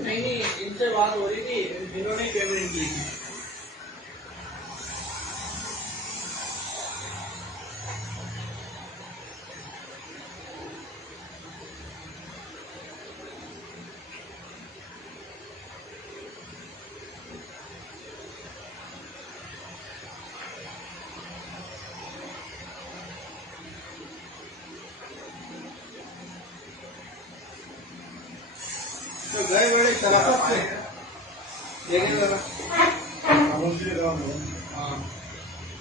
नहीं, इनसे बात हो रही थी जिन्होंने पेमेंट की थी। तो गए बड़े चला सकते हैं, देखेंगे। हाँ